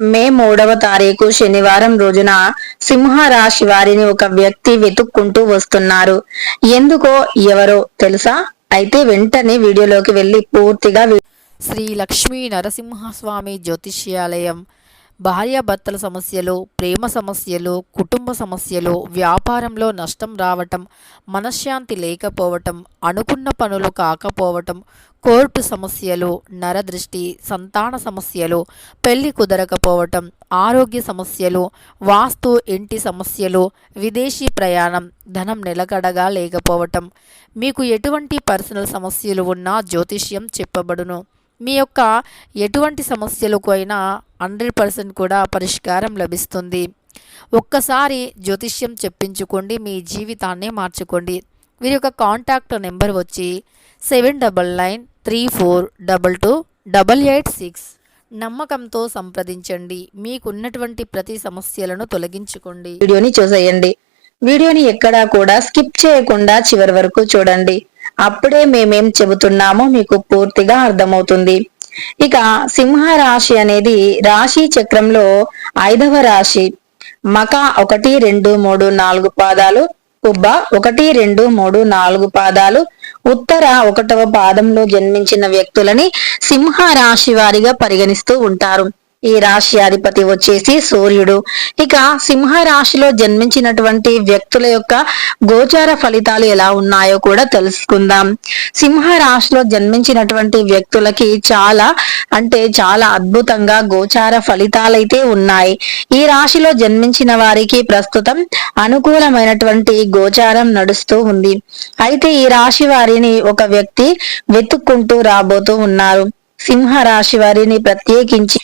మే 3వ తారీఖు శనివారం రోజున సింహరాశి వారిని ఒక వ్యక్తి వెతుక్కుంటూ వస్తున్నారు. ఎందుకో ఎవరో తెలుసా? అయితే వెంటనే వీడియోలోకి వెళ్ళి పూర్తిగా శ్రీ లక్ష్మీ నరసింహస్వామి జ్యోతిష్యాలయం భార్యాభర్తల సమస్యలు, ప్రేమ సమస్యలు, కుటుంబ సమస్యలు, వ్యాపారంలో నష్టం రావటం, మనశ్శాంతి లేకపోవటం, అనుకున్న పనులు కాకపోవటం, కోర్టు సమస్యలు, నరదృష్టి, సంతాన సమస్యలు, పెళ్లి కుదరకపోవటం, ఆరోగ్య సమస్యలు, వాస్తు ఇంటి సమస్యలు, విదేశీ ప్రయాణం, ధనం నిలకడగా లేకపోవటం, మీకు ఎటువంటి పర్సనల్ సమస్యలు ఉన్నా జ్యోతిష్యం చెప్పబడును. మీ యొక్క ఎటువంటి సమస్యలకు అయినా 100% కూడా పరిష్కారం లభిస్తుంది. ఒక్కసారి జ్యోతిష్యం చెప్పించుకోండి, మీ జీవితాన్నే మార్చుకోండి. వీరి యొక్క కాంటాక్ట్ నెంబర్ వచ్చి 7993422886. నమ్మకంతో సంప్రదించండి. మీకున్నటువంటి ప్రతి సమస్యలను తొలగించుకోండి. వీడియోని చూసేయండి. వీడియోని ఎక్కడా కూడా స్కిప్ చేయకుండా చివరి వరకు చూడండి. అప్పుడే మేమేం చెబుతున్నామో మీకు పూర్తిగా అర్థమవుతుంది. ఇక సింహ రాశి అనేది రాశి చక్రంలో 5వ రాశి. మక 1, 2, 3, 4 పాదాలు, పుబ్బ 1, 2, 3, 4 పాదాలు, ఉత్తర 1వ పాదంలో జన్మించిన వ్యక్తులని సింహ రాశి వారిగా పరిగణిస్తూ ఉంటారు. ఈ రాశి అధిపతి వచ్చేసి సూర్యుడు. ఇక సింహ రాశిలో జన్మించినటువంటి వ్యక్తుల యొక్క గోచార ఫలితాలు ఎలా ఉన్నాయో కూడా తెలుసుకుందాం. సింహ రాశిలో జన్మించినటువంటి వ్యక్తులకి చాలా అద్భుతంగా గోచార ఫలితాలైతే ఉన్నాయి. ఈ రాశిలో జన్మించిన వారికి ప్రస్తుతం అనుకూలమైనటువంటి గోచారం నడుస్తూ ఉంది. అయితే ఈ రాశి వారిని ఒక వ్యక్తి వెతుక్కుంటూ రాబోతూ ఉన్నారు. సింహ రాశి వారిని ప్రత్యేకించి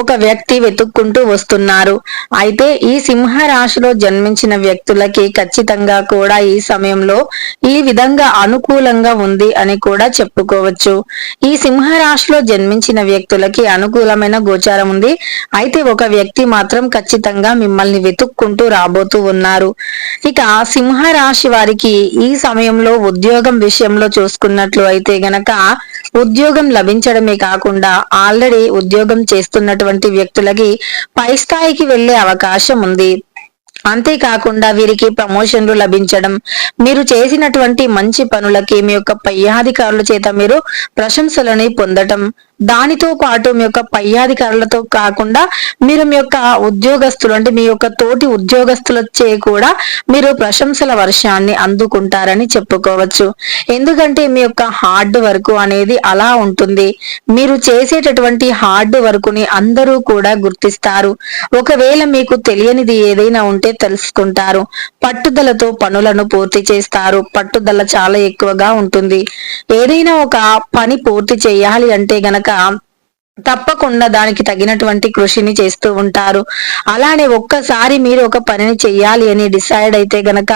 ఒక వ్యక్తి వెతుక్కుంటూ వస్తున్నారు. అయితే ఈ సింహ రాశిలో జన్మించిన వ్యక్తులకి ఖచ్చితంగా కూడా ఈ సమయంలో ఈ విధంగా అనుకూలంగా ఉంది అని కూడా చెప్పుకోవచ్చు. ఈ సింహ రాశిలో జన్మించిన వ్యక్తులకి అనుకూలమైన గోచారం ఉంది. అయితే ఒక వ్యక్తి మాత్రం ఖచ్చితంగా మిమ్మల్ని వెతుక్కుంటూ రాబోతూ ఉన్నారు. ఇక సింహ రాశి వారికి ఈ సమయంలో ఉద్యోగం విషయంలో చూసుకున్నట్లు అయితే గనక ఉద్యోగం లభించడమే కాకుండా ఆల్రెడీ ఉద్యోగం చేస్తున్నటువంటి వ్యక్తులకి పై స్థాయికి వెళ్లే అవకాశం ఉంది. అంతేకాకుండా వీరికి ప్రమోషన్లు లభించడం, మీరు చేసినటువంటి మంచి పనులకి మీ యొక్క పై అధికారుల చేత మీరు ప్రశంసలని పొందటం, దానితో పాటు మీ యొక్క పై అధికారులతో కాకుండా మీరు మీ యొక్క ఉద్యోగస్తులు అంటే మీ యొక్క తోటి ఉద్యోగస్తులచే కూడా మీరు ప్రశంసల వర్షాన్ని అందుకుంటారని చెప్పుకోవచ్చు. ఎందుకంటే మీ యొక్క హార్డ్ వర్క్ అనేది అలా ఉంటుంది. మీరు చేసేటటువంటి హార్డ్ వర్క్ ని అందరూ కూడా గుర్తిస్తారు. ఒకవేళ మీకు తెలియనిది ఏదైనా ఉంటే తెలుసుకుంటారు. పట్టుదలతో పనులను పూర్తి చేస్తారు. పట్టుదల చాలా ఎక్కువగా ఉంటుంది. ఏదైనా ఒక పని పూర్తి చేయాలి అంటే గనక తప్పకుండా దానికి తగినటువంటి కృషిని చేస్తూ ఉంటారు. అలానే ఒక్కసారి మీరు ఒక పనిని చెయ్యాలి అని డిసైడ్ అయితే గనక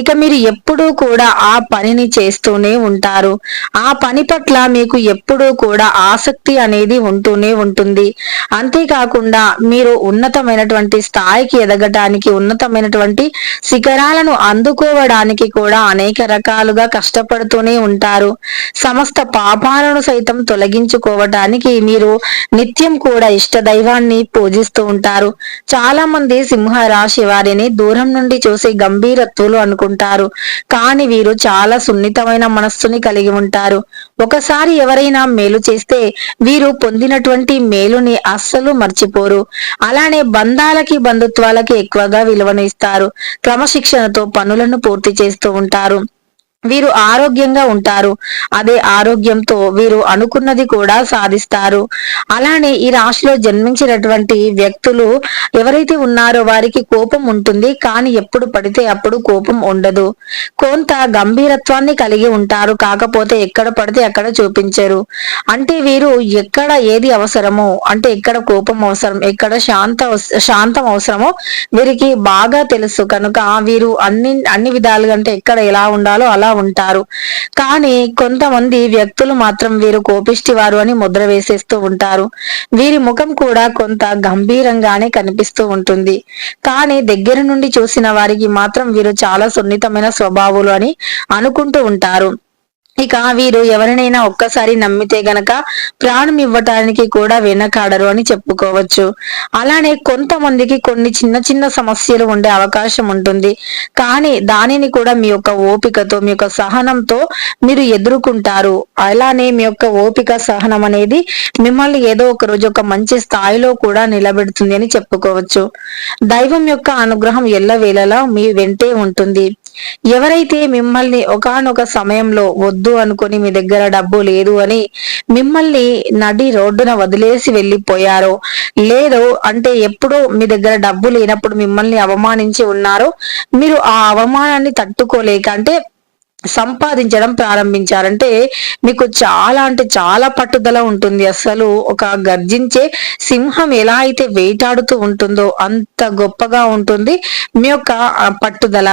ఇక మీరు ఎప్పుడూ కూడా ఆ పనిని చేస్తూనే ఉంటారు. ఆ పని పట్ల మీకు ఎప్పుడూ కూడా ఆసక్తి అనేది ఉంటూనే ఉంటుంది. అంతేకాకుండా మీరు ఉన్నతమైనటువంటి స్థాయికి ఎదగటానికి, ఉన్నతమైనటువంటి శిఖరాలను అందుకోవడానికి కూడా అనేక రకాలుగా కష్టపడుతూనే ఉంటారు. సమస్త పాపాలను సైతం తొలగించుకోవటానికి మీరు నిత్యం కూడా ఇష్ట దైవాన్ని పూజిస్తూ ఉంటారు. చాలా మంది సింహ రాశి వారిని దూరం నుండి చూసి గంభీరత్వులు అనుకుంటారు. కానీ వీరు చాలా సున్నితమైన మనస్సుని కలిగి ఉంటారు. ఒకసారి ఎవరైనా మేలు చేస్తే వీరు పొందినటువంటి మేలుని అస్సలు మర్చిపోరు. అలానే బంధాలకి, బంధుత్వాలకి ఎక్కువగా విలువను ఇస్తారు. క్రమశిక్షణతో పనులను పూర్తి చేస్తూ ఉంటారు. వీరు ఆరోగ్యంగా ఉంటారు. అదే ఆరోగ్యంతో వీరు అనుకున్నది కూడా సాధిస్తారు. అలానే ఈ రాశిలో జన్మించినటువంటి వ్యక్తులు ఎవరైతే ఉన్నారో వారికి కోపం ఉంటుంది, కానీ ఎప్పుడు పడితే అప్పుడు కోపం ఉండదు. కొంత గంభీరత్వాన్ని కలిగి ఉంటారు. కాకపోతే ఎక్కడ పడితే అక్కడ చూపించరు. అంటే వీరు ఎక్కడ ఏది అవసరమో, అంటే ఎక్కడ కోపం అవసరం, ఎక్కడ శాంతం అవసరమో వీరికి బాగా తెలుసు. కనుక వీరు అన్ని విధాలుగా అంటే ఎక్కడ ఎలా ఉండాలో అలా ఉంటారు. కానీ కొంతమంది వ్యక్తులు మాత్రం వీరు కోపిష్టి వారు అని ముద్ర వేసేస్తూ ఉంటారు. వీరి ముఖం కూడా కొంత గంభీరంగానే కనిపిస్తూ ఉంటుంది. కానీ దగ్గర నుండి చూసిన వారికి మాత్రం వీరు చాలా సున్నితమైన స్వభావాలు అని అనుకుంటూ ఉంటారు. ఇక వీరు ఎవరినైనా ఒక్కసారి నమ్మితే గనక ప్రాణం ఇవ్వటానికి కూడా వెనకాడరు అని చెప్పుకోవచ్చు. అలానే కొంతమందికి కొన్ని చిన్న చిన్న సమస్యలు ఉండే అవకాశం ఉంటుంది. కానీ దానిని కూడా మీ యొక్క ఓపికతో, మీ యొక్క సహనంతో మీరు ఎదుర్కొంటారు. అలానే మీ యొక్క ఓపిక, సహనం అనేది మిమ్మల్ని ఏదో ఒక రోజు ఒక మంచి స్థాయిలో కూడా నిలబెడుతుంది అని చెప్పుకోవచ్చు. దైవం యొక్క అనుగ్రహం ఎల్లవేళలా మీ వెంటే ఉంటుంది. ఎవరైతే మిమ్మల్ని ఒకానొక సమయంలో వద్దు అనుకొని మీ దగ్గర డబ్బు లేదు అని మిమ్మల్ని నడి రోడ్డున వదిలేసి వెళ్ళిపోయారో, లేదో అంటే ఎప్పుడో మీ దగ్గర డబ్బు లేనప్పుడు మిమ్మల్ని అవమానించి ఉన్నారో, మీరు ఆ అవమానాన్ని తట్టుకోలేక అంటే సంపాదించడం ప్రారంభించారంటే మీకు చాలా అంటే చాలా పట్టుదల ఉంటుంది. అసలు ఒక గర్జించే సింహం ఎలా అయితే వేటాడుతూ ఉంటుందో అంత గొప్పగా ఉంటుంది మీ యొక్క పట్టుదల.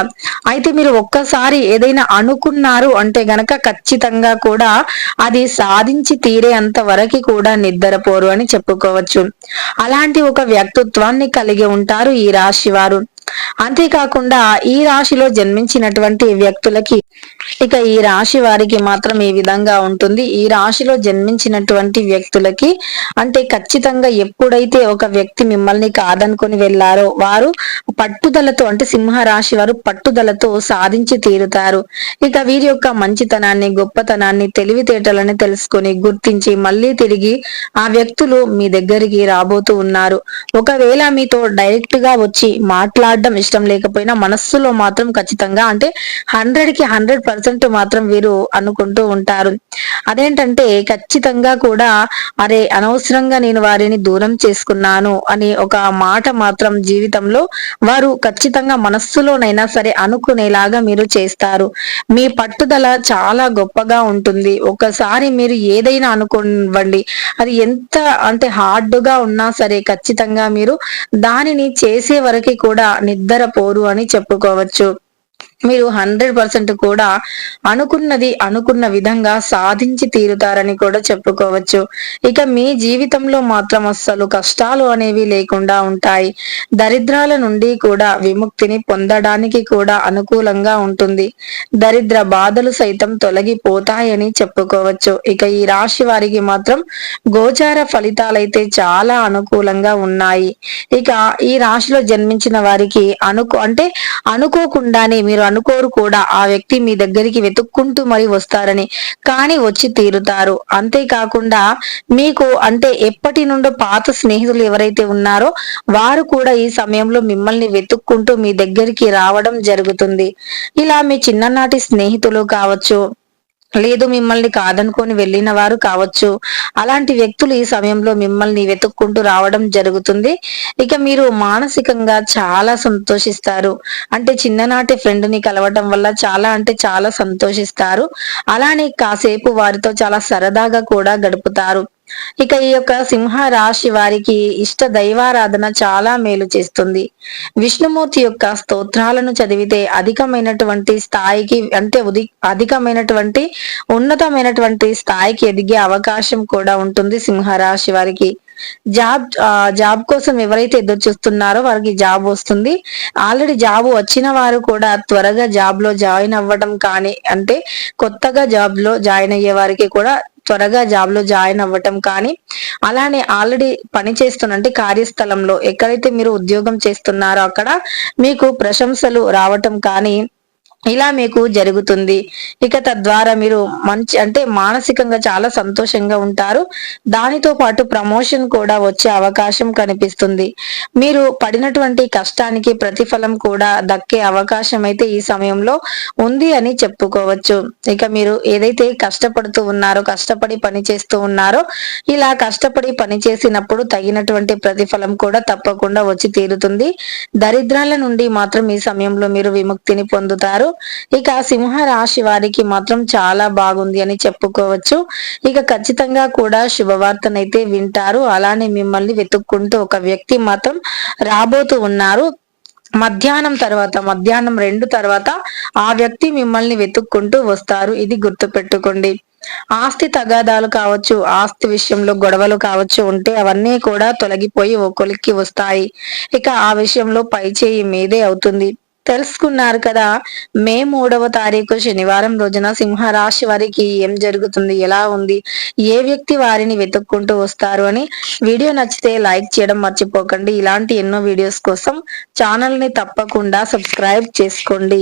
అయితే మీరు ఒక్కసారి ఏదైనా అనుకున్నారు అంటే గనక ఖచ్చితంగా కూడా అది సాధించి తీరే అంత వరకు కూడా నిద్రపోరు అని చెప్పుకోవచ్చు. అలాంటి ఒక వ్యక్తిత్వాన్ని కలిగి ఉంటారు ఈ రాశి వారు. అంతేకాకుండా ఈ రాశిలో జన్మించినటువంటి వ్యక్తులకి ఇక ఈ రాశి వారికి మాత్రం ఈ విధంగా ఉంటుంది. ఈ రాశిలో జన్మించినటువంటి వ్యక్తులకి అంటే ఖచ్చితంగా ఎప్పుడైతే ఒక వ్యక్తి మిమ్మల్ని కాదనుకొని వెళ్ళారో వారు పట్టుదలతో అంటే సింహ రాశి వారు పట్టుదలతో సాధించి తీరుతారు. ఇక వీరి యొక్క మంచితనాన్ని, గొప్పతనాన్ని, తెలివితేటలని తెలుసుకొని గుర్తించి మళ్ళీ తిరిగి ఆ వ్యక్తులు మీ దగ్గరికి రాబోతూ ఉన్నారు. ఒకవేళ మీతో డైరెక్ట్ గా వచ్చి మాట్లాడడం ఇష్టం లేకపోయినా మనస్సులో మాత్రం ఖచ్చితంగా అంటే 100కి 100% మాత్రం వీరు అనుకుంటూ ఉంటారు. అదేంటంటే ఖచ్చితంగా కూడా అరే అనవసరంగా నేను వారిని దూరం చేసుకున్నాను అని ఒక మాట మాత్రం జీవితంలో వారు ఖచ్చితంగా మనస్సులోనైనా సరే అనుకునేలాగా మీరు చేస్తారు. మీ పట్టుదల చాలా గొప్పగా ఉంటుంది. ఒకసారి మీరు ఏదైనా అనుకోనివ్వండి, అది ఎంత అంటే హార్డ్గా ఉన్నా సరే ఖచ్చితంగా మీరు దానిని చేసే వరకు కూడా నిద్రపోరు అని చెప్పుకోవచ్చు. మీరు 100% కూడా అనుకున్నది అనుకున్న విధంగా సాధించి తీరుతారని కూడా చెప్పుకోవచ్చు. ఇక మీ జీవితంలో మాత్రం అస్సలు కష్టాలు అనేవి లేకుండా ఉంటాయి. దరిద్రాల నుండి కూడా విముక్తిని పొందడానికి కూడా అనుకూలంగా ఉంటుంది. దరిద్ర బాధలు సైతం తొలగిపోతాయని చెప్పుకోవచ్చు. ఇక ఈ రాశి వారికి మాత్రం గోచార ఫలితాలైతే చాలా అనుకూలంగా ఉన్నాయి. ఇక ఈ రాశిలో జన్మించిన వారికి అంటే అనుకోకుండానే మీరు అనుకోరు కూడా ఆ వ్యక్తి మీ దగ్గరికి వెతుక్కుంటూ మరి వస్తారని, కానీ వచ్చి తీరుతారు. అంతేకాకుండా మీకు అంటే ఎప్పటి నుండో పాత స్నేహితులు ఎవరైతే ఉన్నారో వారు కూడా ఈ సమయంలో మిమ్మల్ని వెతుక్కుంటూ మీ దగ్గరికి రావడం జరుగుతుంది. ఇలా మీ చిన్ననాటి స్నేహితులు కావచ్చు, లేదు మిమ్మల్ని కాదనుకొని వెళ్ళిన వారు కావచ్చు, అలాంటి వ్యక్తులు ఈ సమయంలో మిమ్మల్ని వెతుక్కుంటూ రావడం జరుగుతుంది. ఇక మీరు మానసికంగా చాలా సంతోషిస్తారు. అంటే చిన్ననాటి ఫ్రెండ్ ని కలవటం వల్ల చాలా అంటే చాలా సంతోషిస్తారు. అలానే కాసేపు వారితో చాలా సరదాగా కూడా గడుపుతారు. ఇక ఈ యొక్క సింహ రాశి వారికి ఇష్ట దైవారాధన చాలా మేలు చేస్తుంది. విష్ణుమూర్తి యొక్క స్తోత్రాలను చదివితే అధికమైనటువంటి స్థాయికి అంటే అధికమైనటువంటి ఉన్నతమైనటువంటి స్థాయికి ఎదిగే అవకాశం కూడా ఉంటుంది సింహరాశి వారికి. జాబ్ కోసం ఎవరైతే ఎదురు చూస్తున్నారో వారికి జాబ్ వస్తుంది. ఆల్రెడీ జాబ్ వచ్చిన వారు కూడా త్వరగా జాబ్ లో జాయిన్ అవ్వడం కానీ అంటే కొత్తగా జాబ్ లో జాయిన్ అయ్యే వారికి కూడా త్వరగా జాబ్ లో జాయిన్ అవ్వటం కానీ, అలానే ఆల్రెడీ పని అంటే కార్యస్థలంలో ఎక్కడైతే మీరు ఉద్యోగం చేస్తున్నారో అక్కడ మీకు ప్రశంసలు రావటం కానీ ఇలా మీకు జరుగుతుంది. ఇక తద్వారా మీరు మంచి అంటే మానసికంగా చాలా సంతోషంగా ఉంటారు. దానితో పాటు ప్రమోషన్ కూడా వచ్చే అవకాశం కనిపిస్తుంది. మీరు పడినటువంటి కష్టానికి ప్రతిఫలం కూడా దక్కే అవకాశం అయితే ఈ సమయంలో ఉంది అని చెప్పుకోవచ్చు. ఇక మీరు ఏదైతే కష్టపడుతూ ఉన్నారో, కష్టపడి పని చేస్తూ ఉన్నారో, ఇలా కష్టపడి పని చేసినప్పుడు తగినటువంటి ప్రతిఫలం కూడా తప్పకుండా వచ్చి తీరుతుంది. దరిద్రాల నుండి మాత్రం ఈ సమయంలో మీరు విముక్తిని పొందుతారు. ఇక సింహ రాశి వారికి మాత్రం చాలా బాగుంది అని చెప్పుకోవచ్చు. ఇక ఖచ్చితంగా కూడా శుభవార్తనైతే వింటారు. అలానే మిమ్మల్ని వెతుక్కుంటూ ఒక వ్యక్తి మాత్రం రాబోతూ ఉన్నారు. మధ్యాహ్నం 2 తర్వాత ఆ వ్యక్తి మిమ్మల్ని వెతుక్కుంటూ వస్తారు. ఇది గుర్తుపెట్టుకోండి. ఆస్తి తగాదాలు కావచ్చు, ఆస్తి విషయంలో గొడవలు కావచ్చు ఉంటే అవన్నీ కూడా తొలగిపోయి ఒకరికి వస్తాయి. ఇక ఆ విషయంలో పై చేయి మీదే అవుతుంది. తెలుసుకున్నారు కదా. మే 3వ తారీఖు శనివారం రోజున సింహరాశి వారికి ఏం జరుగుతుంది, ఎలా ఉంది, ఏ వ్యక్తి వారిని వెతుక్కుంటూ వస్తారు అని. వీడియో నచ్చితే లైక్ చేయడం మర్చిపోకండి. ఇలాంటి ఎన్నో వీడియోస్ కోసం ఛానల్ ని తప్పకుండా సబ్స్క్రైబ్ చేసుకోండి.